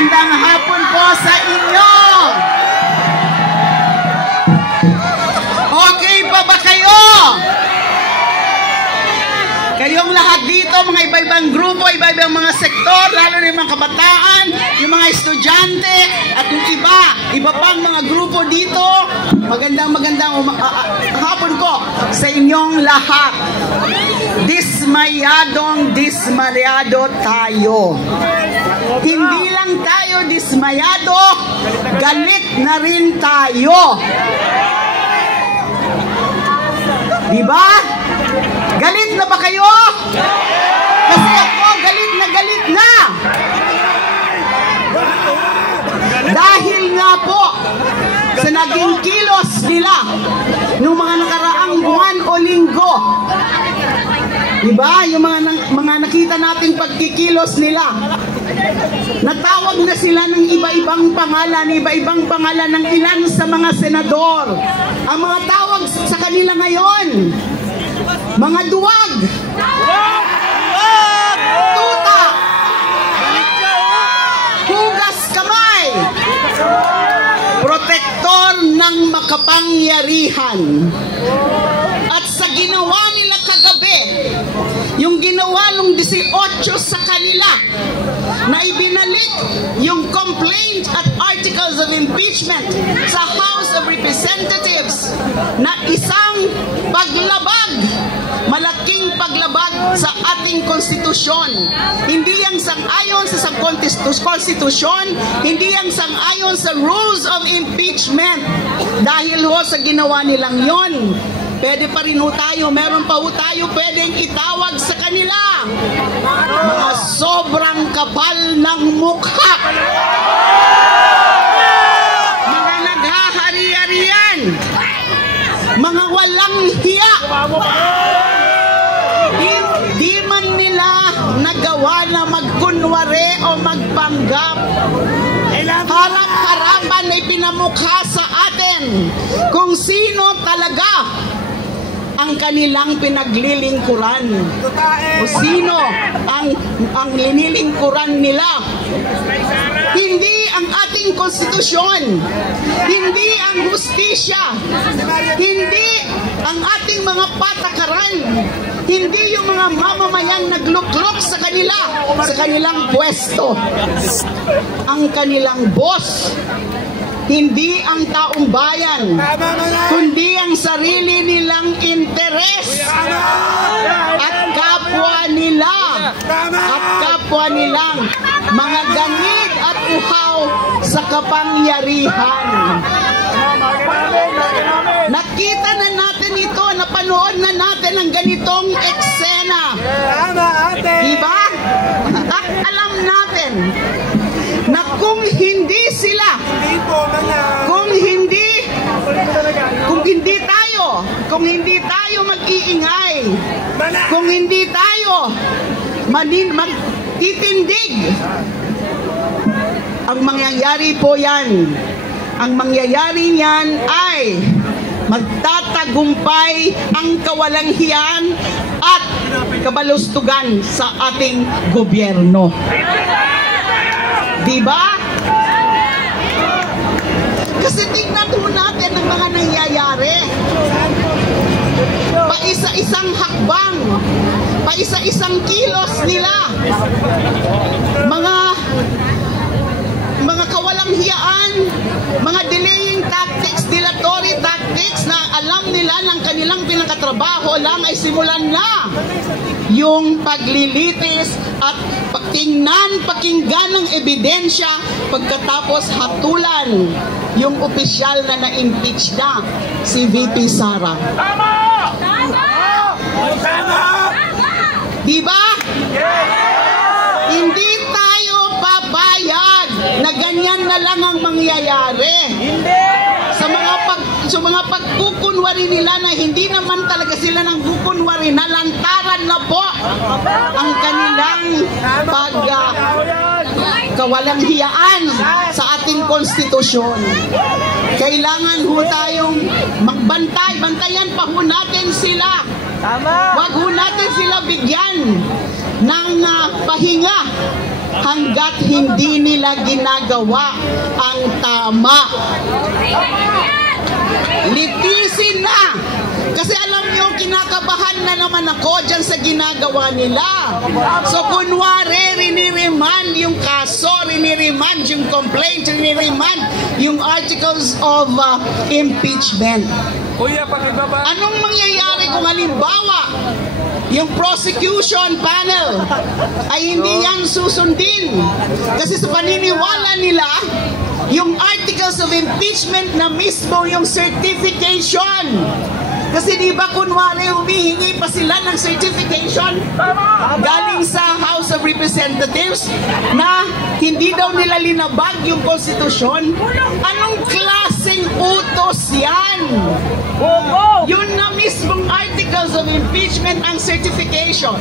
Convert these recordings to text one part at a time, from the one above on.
magandang hapon po sa inyo. Okay pa ba kayo? Kayong lahat dito, mga iba-ibang grupo, iba-ibang mga sektor, lalo na yung mga kabataan, yung mga estudyante, at yung iba pang mga grupo dito, magandang hapon po sa inyong lahat. Dismayado tayo. Hindi lang tayo dismayado, galit na rin tayo. Diba? Galit na ba kayo? Kasi ako galit na. Dahil nga po sa naging kilos nila nung mga nakaraang buwan o linggo. Diba? Yung mga nakita nating pagkikilos nila. Natawag na sila ng iba-ibang pangalan ng ilan sa mga senador. Ang mga tawag sa kanila ngayon, mga duwag, tuta, hugas kamay, protektor ng makapangyarihan. At sa ginawa nila kagabi, yung ginawa nung 18 sa kanila, na ibinalik yung complaint at articles of impeachment sa House of Representatives na isang paglabag, malaking paglabag sa ating konstitusyon. Hindi yang sang-ayon sa konstitusyon, hindi yang sang-ayon sa rules of impeachment. Dahil ho sa ginawa nilang yon, pwede pa rin ho tayo, meron pa ho tayo pwedeng itawag sa kanila. Mga sobrang kapal ng mukha. Mga naghahari-harian. Mga walang hiya. Hindi man nila nagawa na magkunwari o magpanggap. Harap-harapan ay pinamukha sa atin kung sino talaga ang kanilang pinaglilingkuran o sino ang linilingkuran nila. Hindi ang ating konstitusyon, hindi ang hustisya, hindi ang ating mga patakaran, hindi yung mga mamamayang nagluklok sa kanilang pwesto. Ang kanilang boss, hindi ang taong bayan, kundi ang sarili nilang interes at kapwa nilang mga ganit at uhaw sa kapangyarihan. Nakita na natin ito, napanood na natin ang ganitong eksena. Diba? At alam natin na kung hindi tayo mag-iingay, kung hindi tayo magtitindig, ang mangyayari po yan, ang mangyayari niyan ay magtatagumpay ang kawalanghiyaan at kabalustugan sa ating gobyerno. Diba? Kasi tingnan po natin ang mga nangyayari. Paisa-isang hakbang, paisa-isang kilos nila. Mga kawalanghiyaan, mga delaying tactics, dilatory tactics na alam nila ng kanilang pinakatrabaho lang ay simulan na yung paglilitis at pakinggan ng ebidensya pagkatapos hatulan yung opisyal na na-impeach na si VP Sara. Diba? Hindi tayo papayag na ganyan na lang ang mangyayari. Sa mga pagkukunwari nila na hindi naman talaga sila nang kukunwari, nalantaran na po ang kanilang kawalanghiyaan sa ating konstitusyon. Kailangan ho tayong magbantay, bantayan pa ho natin sila. Wag ho natin sila bigyan ng pahinga hanggat hindi nila ginagawa ang tama. Litisin na! Kasi alam nyo, kinakabahan na naman ako dyan sa ginagawa nila. So kunwari, riniriman yung kaso, riniriman yung complaint, riniriman yung articles of impeachment. Anong mangyayari kung halimbawa yung prosecution panel ay hindi yan susundin? Kasi sa paniniwala nila, yung articles of impeachment na mismo yung certification. Kasi di ba kunwari humihingi pa sila ng certification galing sa House of Representatives na hindi daw nila linabag yung konstitusyon? Anong klaseng utos yan? Yun na mismong articles of impeachment ang certification.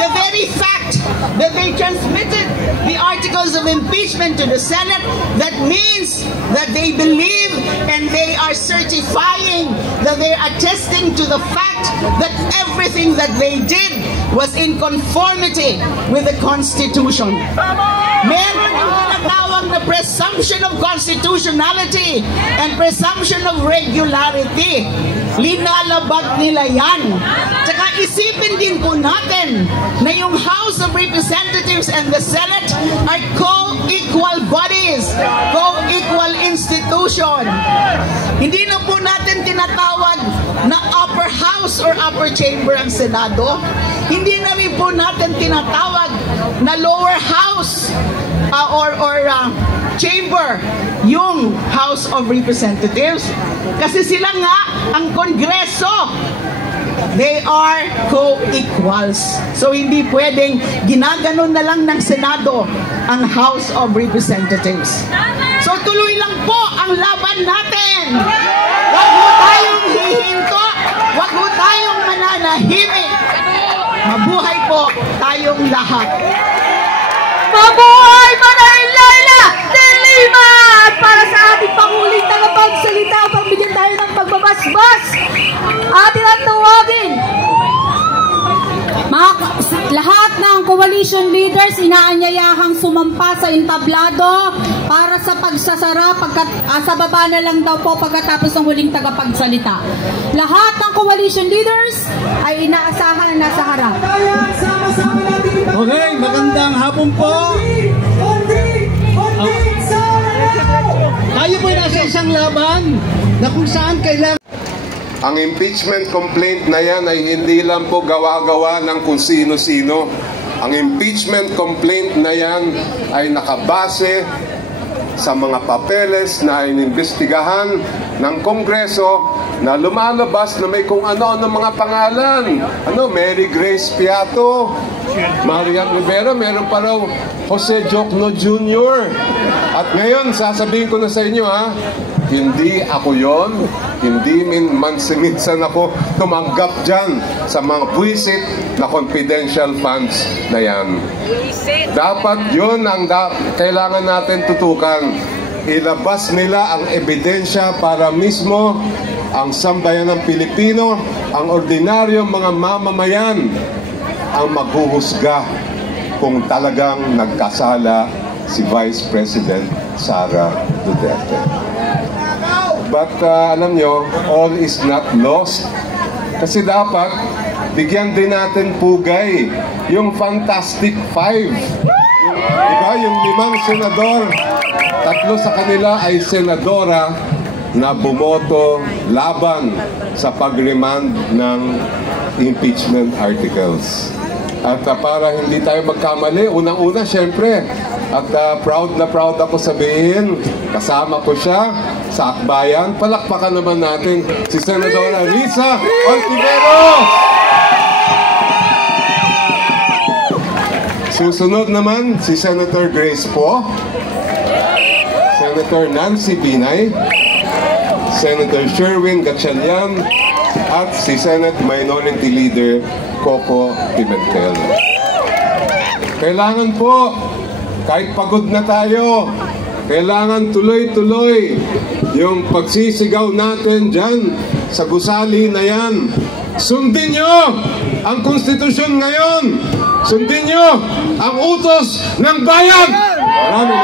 The very fact that they transmitted the articles of impeachment to the Senate, that means that they believe and they are certifying, that they're attesting to the fact that everything that they did was in conformity with the Constitution. Meron ang tinatawag na presumption of constitutionality and presumption of regularity. Linalabag nila yan. Tsaka isipin din po natin na yung House of Representatives and the Senate are co-equal bodies, co-equal institution. Hindi na po natin tinatawag na upper house or upper chamber ang Senado. Hindi na rin po natin tinatawag na lower house or chamber yung House of Representatives. Kasi sila nga ang Kongreso. They are co-equals. So hindi pwedeng ginaganon na lang ng Senado ang House of Representatives. So tuloy lang po ang laban natin. Huwag mo tayong hihinto. Huwag mo tayong mananahimik. Mabuhay po tayong lahat. Mabuhay Manila de Lima! At para sa ating panguling tagapagsalita, pagbigyan tayo ng pagbabasbas, atin ang tawagin. Lahat ng coalition leaders inaanyayahang sumampa sa entablado para sa pagsasara sa baba na lang daw po pagkatapos ng huling tagapagsalita. Lahat ng coalition leaders ay inaasahan na nasa harap. Okay, magandang hapon po. Tayo po nasa isang laban na kung saan kailangan. Ang impeachment complaint na yan ay hindi lang po gawa-gawa ng kung sino-sino. Ang impeachment complaint na yan ay nakabase sa mga papeles na inimbestigahan ng Kongreso na lumalabas na may kung ano-ano mga pangalan. Mary Grace Piato, Maria Rivera, meron pa raw Jose Jokno Jr. At ngayon, sasabihin ko na sa inyo hindi ako yon, hindi minsan ako tumanggap dyan sa mga buwisit na confidential funds na yan. Dapat yun ang kailangan natin tutukan. Ilabas nila ang ebidensya para mismo ang sambayan ng Pilipino, ang ordinaryong mga mamamayan ang maghuhusga kung talagang nagkasala si Vice President Sara Duterte. But alam nyo, all is not lost. Kasi dapat bigyan din natin pugay yung Fantastic Five. Diba? Yung 5 senador, 3 sa kanila ay senadora na bumoto laban sa pag-remand ng impeachment articles. At para hindi tayo magkamali, unang-una syempre, at proud na proud ako sabihin, kasama ko siya sa akbayan. Palakpakan naman natin si Senadora Risa Ontiveros. Susunod naman si Senator Grace Poe, Senator Nancy Binay, Senator Sherwin Gatchalian, at si Senate Minority Leader Coco Pimentel. Kailangan po, kahit pagod na tayo, kailangan tuloy-tuloy yung pagsisigaw natin dyan sa gusali na yan. Sundin nyo ang konstitusyon ngayon. Sundin nyo ang utos ng bayan. Maraming